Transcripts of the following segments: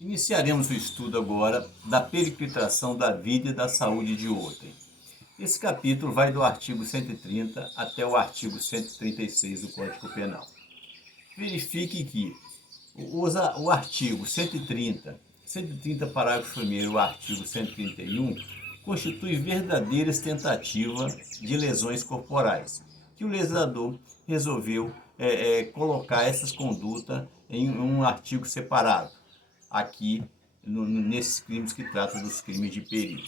Iniciaremos o estudo agora da periquitação da vida e da saúde de outrem. Esse capítulo vai do artigo 130 até o artigo 136 do Código Penal. Verifique que o artigo 130 parágrafo 1º, o artigo 131, constitui verdadeiras tentativas de lesões corporais, que o legislador resolveu colocar essas condutas em um artigo separado, aqui nesses crimes que tratam dos crimes de perigo.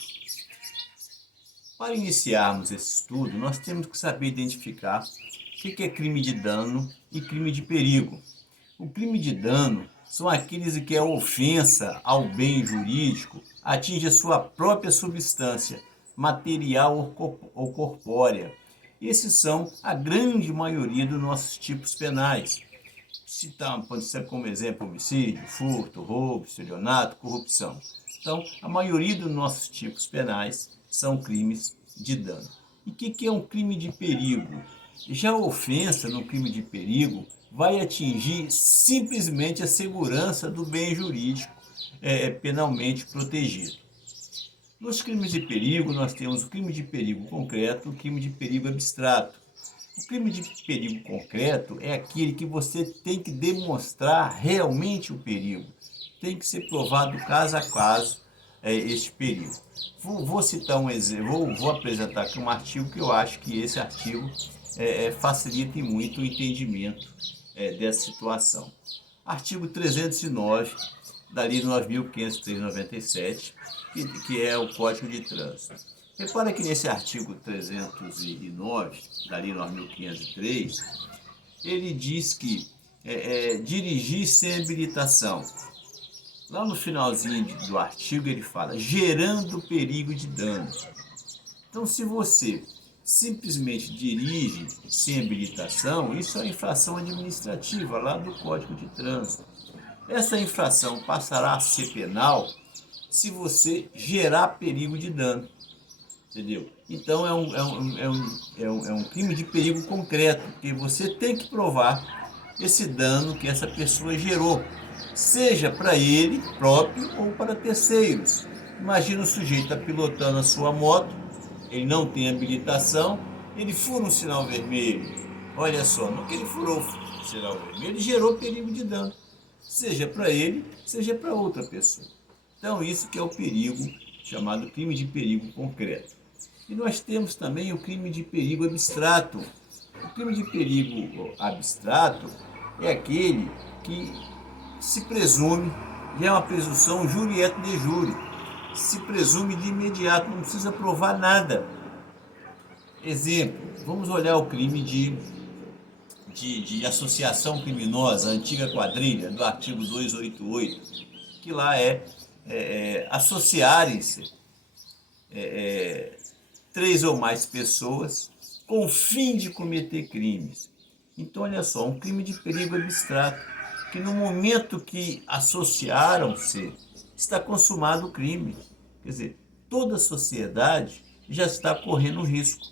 Para iniciarmos esse estudo, nós temos que saber identificar o que é crime de dano e crime de perigo. O crime de dano são aqueles em que a ofensa ao bem jurídico atinge a sua própria substância, material ou corpórea. Esses são a grande maioria dos nossos tipos penais. Pode ser como exemplo homicídio, furto, roubo, estelionato, corrupção. Então, a maioria dos nossos tipos penais são crimes de dano. E o que é um crime de perigo? Já a ofensa no crime de perigo vai atingir simplesmente a segurança do bem jurídico penalmente protegido. Nos crimes de perigo, nós temos o crime de perigo concreto e o crime de perigo abstrato. O crime de perigo concreto é aquele que você tem que demonstrar realmente o perigo. Tem que ser provado caso a caso este perigo. Vou citar um exemplo, vou apresentar aqui um artigo que eu acho que esse artigo facilita muito o entendimento dessa situação. Artigo 309 da Lei 9.503/97, que é o Código de Trânsito. Repara que nesse artigo 309 da Lei 9.503, ele diz que dirigir sem habilitação. Lá no finalzinho do artigo ele fala, gerando perigo de dano. Então, se você simplesmente dirige sem habilitação, isso é uma infração administrativa lá do Código de Trânsito. Essa infração passará a ser penal se você gerar perigo de dano. Entendeu? Então é um crime de perigo concreto, porque você tem que provar esse dano que essa pessoa gerou, seja para ele próprio ou para terceiros. Imagina o sujeito está pilotando a sua moto, ele não tem habilitação, ele fura um sinal vermelho. Olha só, no que ele furou o sinal vermelho, ele gerou perigo de dano, seja para ele, seja para outra pessoa. Então isso que é o perigo, chamado crime de perigo concreto. E nós temos também o crime de perigo abstrato. O crime de perigo abstrato é aquele que se presume, e é uma presunção juri et de jure, se presume de imediato, não precisa provar nada. Exemplo, vamos olhar o crime de associação criminosa, antiga quadrilha, do artigo 288, que lá associarem-se 3 ou mais pessoas com o fim de cometer crimes. Então, olha só, um crime de perigo abstrato, que no momento que associaram-se, está consumado o crime. Quer dizer, toda a sociedade já está correndo risco.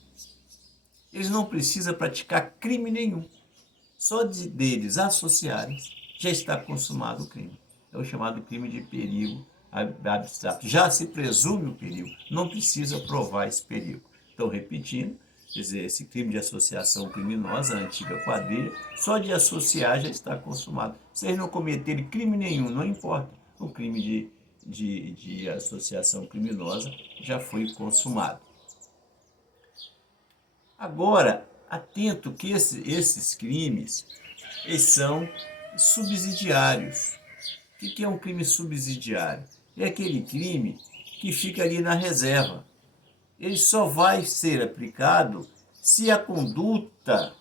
Eles não precisam praticar crime nenhum. Só deles associarem já está consumado o crime. É o chamado crime de perigo abstrato. Já se presume o perigo, não precisa provar esse perigo. Então, repetindo, quer dizer, esse crime de associação criminosa, a antiga quadrilha, só de associar já está consumado. Se eles não cometerem crime nenhum, não importa, o crime de associação criminosa já foi consumado. Agora, atento que esses crimes eles são subsidiários. O que é um crime subsidiário? É aquele crime que fica ali na reserva. Ele só vai ser aplicado se a conduta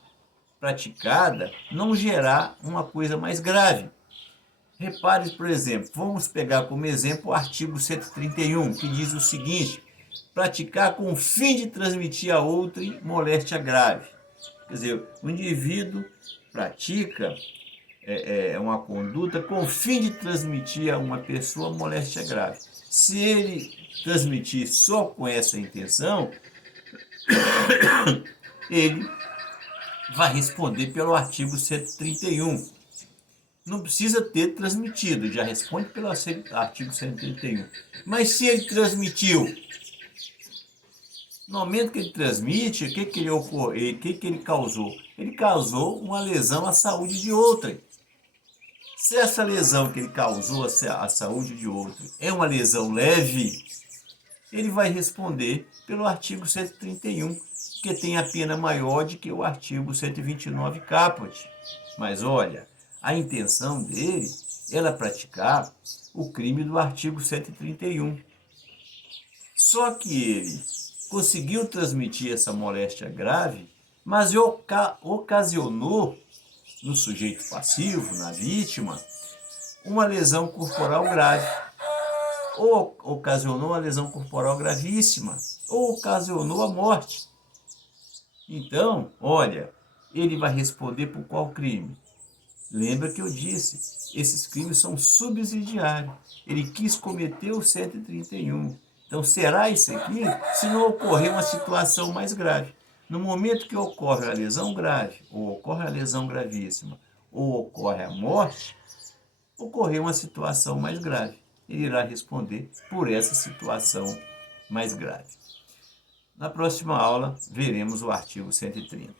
praticada não gerar uma coisa mais grave. Repare, por exemplo, vamos pegar como exemplo o artigo 131, que diz o seguinte: praticar com o fim de transmitir a outrem moléstia grave. Quer dizer, o indivíduo pratica uma conduta com o fim de transmitir a uma pessoa moléstia grave. Se ele transmitir só com essa intenção, ele vai responder pelo artigo 131. não precisa ter transmitido, já responde pelo artigo 131. Mas se ele transmitiu, no momento que ele transmite, o que ele causou? Ele causou uma lesão à saúde de outrem. Se essa lesão que ele causou à saúde de outro é uma lesão leve, ele vai responder pelo artigo 131, que tem a pena maior do que o artigo 129 caput. Mas olha, a intenção dele era praticar o crime do artigo 131. Só que ele conseguiu transmitir essa moléstia grave, mas ocasionou no sujeito passivo, na vítima, uma lesão corporal grave. Ou ocasionou a lesão corporal gravíssima, ou ocasionou a morte. Então, olha, ele vai responder por qual crime? Lembra que eu disse, esses crimes são subsidiários. Ele quis cometer o 131. Então, será isso aqui se não ocorrer uma situação mais grave. No momento que ocorre a lesão grave, ou ocorre a lesão gravíssima, ou ocorre a morte, ocorreu uma situação mais grave. Ele irá responder por essa situação mais grave. Na próxima aula, veremos o artigo 130.